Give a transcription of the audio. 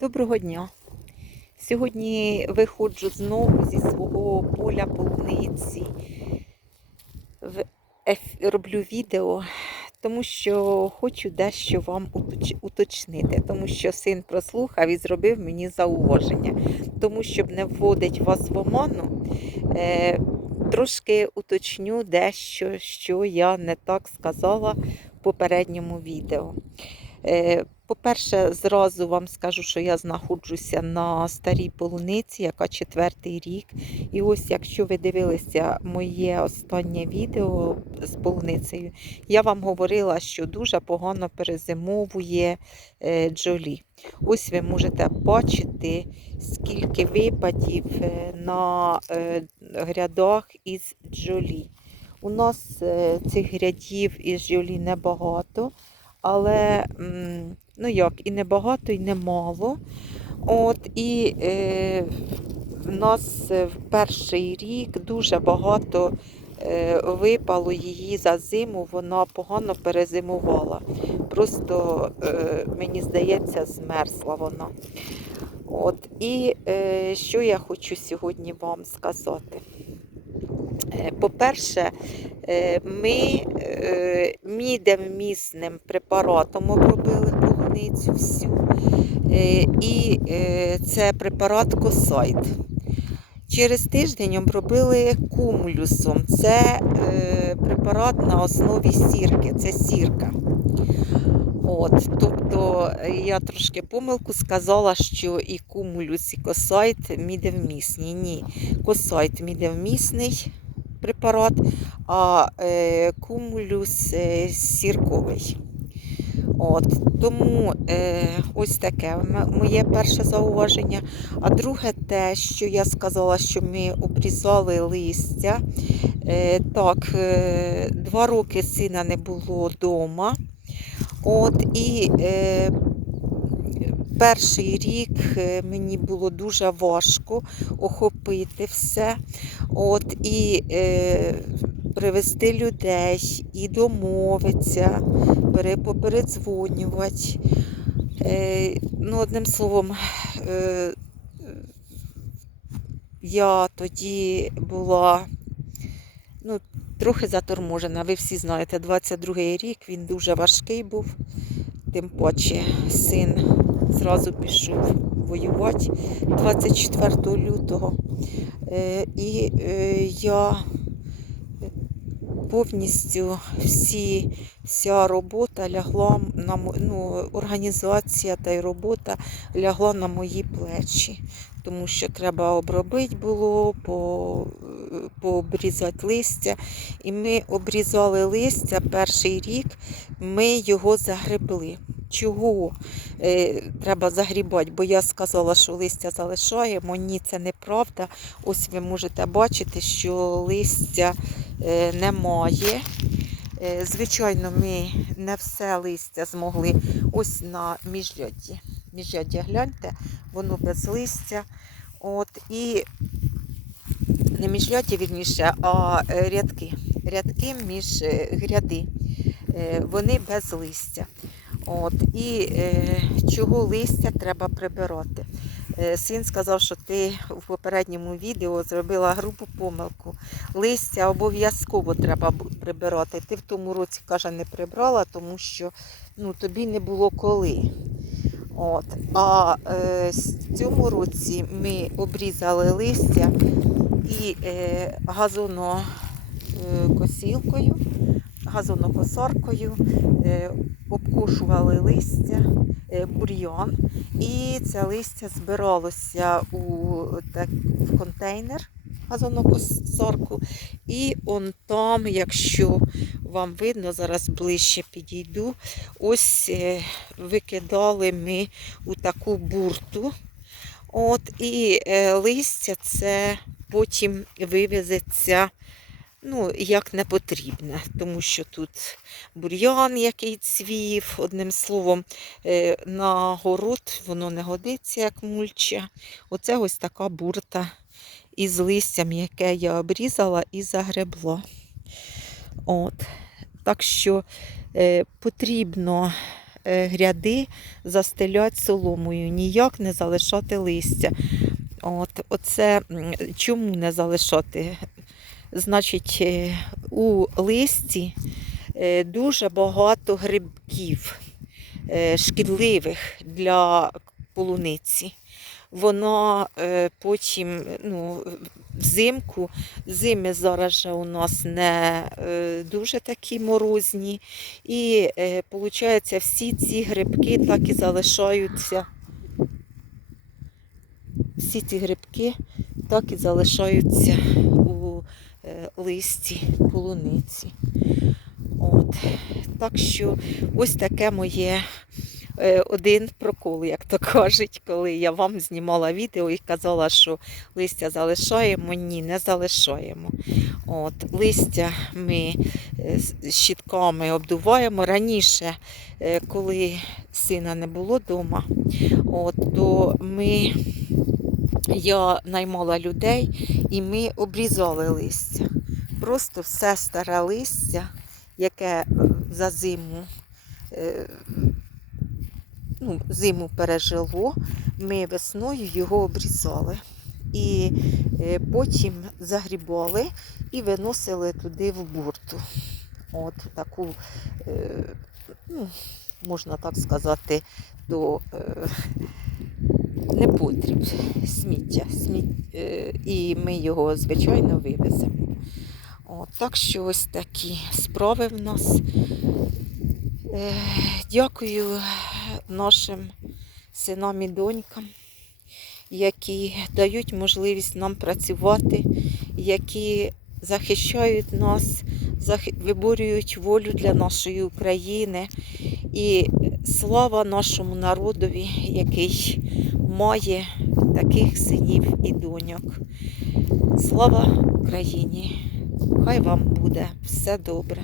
Доброго дня! Сьогодні виходжу знову зі свого поля полуниці. Роблю відео, тому що хочу дещо вам уточнити, тому що син прослухав і зробив мені зауваження. Тому, щоб не вводить вас в оману, е, трошки уточню дещо, що я не так сказала в попередньому відео. Е, По-перше, зразу вам скажу, що я знаходжуся на старій полуниці, яка четвертий рік. І ось, якщо ви дивилися моє останнє відео з полуницею, я вам говорила, що дуже погано перезимовує е, джолі. Ось ви можете бачити, скільки випадів е, на грядах із джолі. У нас цих грядів із джолі небагато але ну як, і небагато, і немало. От, і е, в нас е, в перший рік дуже багато е, випало її за зиму, вона погано перезимувала. Просто, е, мені здається, змерзла вона. От, і е, що я хочу сьогодні вам сказати. Е, По-перше, е, ми е, мідевмісним препаратом обробили полуницю всю. І це препарат Косайт. Через тиждень обробили кумулюсом. Це препарат на основі сірки, це сірка. От, тобто я трошки помилку сказала, що і кумулюс, і косайт мідевмісні. Ні, косайт мідевмісний препарат, а е, кумулюс е, сірковий. От, тому е, ось таке моє перше зауваження. А друге, те, що я сказала, що ми обрізали листя. Е, так, е, два роки сина не було вдома. От, і е, перший рік е, мені було дуже важко охопити все. От, і е, привезти людей, і домовитися, пере- попередзвонювати. Е, ну, одним словом, е, я тоді була ну, трохи заторможена. Ви всі знаєте, 22-й рік він дуже важкий був. Тим паче син зразу пішов воювати 24 лютого. Е, І е, я повністю всі, вся робота лягла на ну, організація та й робота лягла на мої плечі. Тому що треба обробити було, по, пообрізати листя. І ми обрізали листя перший рік, ми його загребли. Чого е, треба загрібати? Бо я сказала, що листя залишаємо. Ні, це неправда. Ось ви можете бачити, що листя е, немає. Е, Звичайно, ми не все листя змогли. Ось на міжрядді. Міжряддя гляньте, воно без листя. От, і не міжряддя, вірніше, а е, рядки. Рядки між е, гряди. Е, Вони без листя. От, і е, чого листя треба прибирати. Син сказав, що ти в попередньому відео зробила грубу помилку. Листя обов'язково треба прибирати. Ти в тому році, каже, не прибрала, тому що ну, тобі не було коли. От. А е, в цьому році ми обрізали листя і е, газонокосілкою, газонокосаркою е, обкошували листя, е, бур'ян. І це листя збиралося у так, в контейнер газонокосарку. І он там, якщо вам видно, зараз ближче підійду, ось викидали ми у таку бурту. От, і е, листя це потім вивезеться ну, як не потрібне, тому що тут бур'ян, який цвів, одним словом, е, на город воно не годиться, як мульча. Оце ось така бурта із листям, яке я обрізала і загребла. От. Так що е, потрібно гряди застелять соломою, ніяк не залишати листя. От, оце чому не залишати? Значить, е, у листі е, дуже багато грибків е, шкідливих для полуниці. Вона е, потім ну, взимку, зими зараз же у нас не е, дуже такі морозні. І виходить, всі ці грибки так і залишаються. Всі ці грибки так і залишаються у е, листі полуниці. От. Так що ось таке моє е, один прокол, як то кажуть, коли я вам знімала відео і казала, що листя залишаємо. Ні, не залишаємо. От, листя ми е, щітками обдуваємо. Раніше, е, коли сина не було вдома, от, то ми, я наймала людей і ми обрізали листя. Просто все старе листя, яке е, за зиму, е, ну, зиму пережило, ми весною його обрізали. І е, потім загрібали і виносили туди в бурту. От таку, е, ну, можна так сказати, до е, непотріб сміття. І ми його, звичайно, вивеземо. От, так що ось такі справи в нас. Е, Дякую нашим синам і донькам, які дають можливість нам працювати, які захищають нас, виборюють волю для нашої України. І слава нашому народові, який має таких синів і доньок. Слава Україні! Хай вам буде все добре.